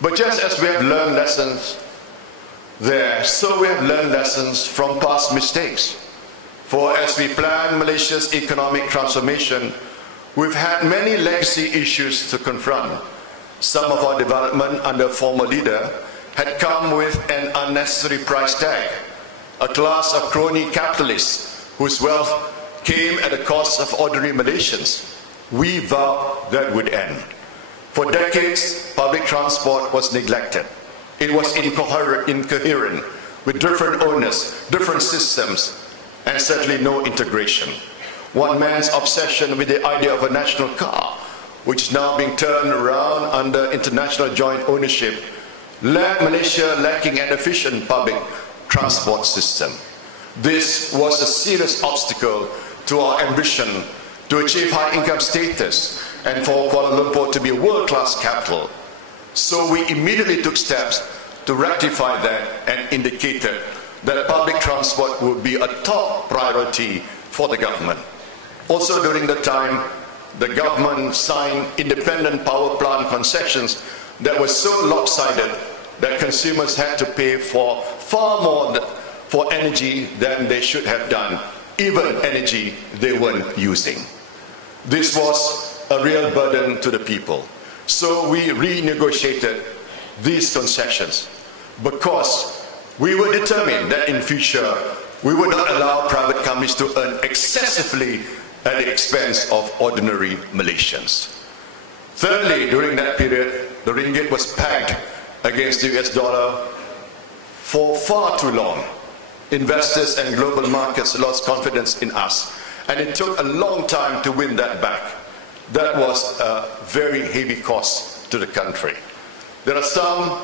But just as we have learned lessons there, so we have learned lessons from past mistakes. For as we plan Malaysia's economic transformation, we've had many legacy issues to confront. Some of our development under former leader had come with an unnecessary price tag, a class of crony capitalists whose wealth came at the cost of ordinary Malaysians. We vowed that would end. For decades, public transport was neglected. It was incoherent with different owners, different systems, and certainly no integration. One man's obsession with the idea of a national car, which is now being turned around under international joint ownership, left Malaysia lacking an efficient public transport system. This was a serious obstacle to our ambition to achieve high income status and for Kuala Lumpur to be a world-class capital. So we immediately took steps to rectify that and indicated that public transport would be a top priority for the government. Also during the time, the government signed independent power plant concessions that were so lopsided that consumers had to pay for far more for energy than they should have done, even energy they weren't using. This was a real burden to the people. So we renegotiated these concessions because we were determined that in future we would not allow private companies to earn excessively at the expense of ordinary Malaysians. Thirdly, during that period, the ringgit was pegged against the US dollar for far too long. Investors and global markets lost confidence in us, and it took a long time to win that back. That was a very heavy cost to the country. There are some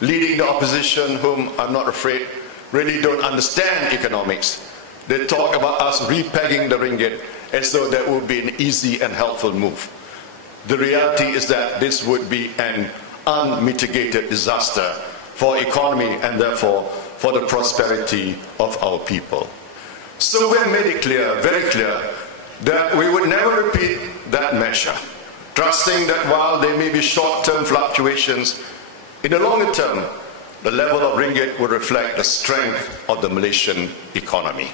leading the opposition whom I'm not afraid really don't understand economics. They talk about us repegging the ringgit as though that would be an easy and helpful move. The reality is that this would be an unmitigated disaster for economy and therefore for the prosperity of our people. So we have made it clear, very clear, that we would never repeat that measure, trusting that while there may be short-term fluctuations, in the longer term, the level of ringgit would reflect the strength of the Malaysian economy.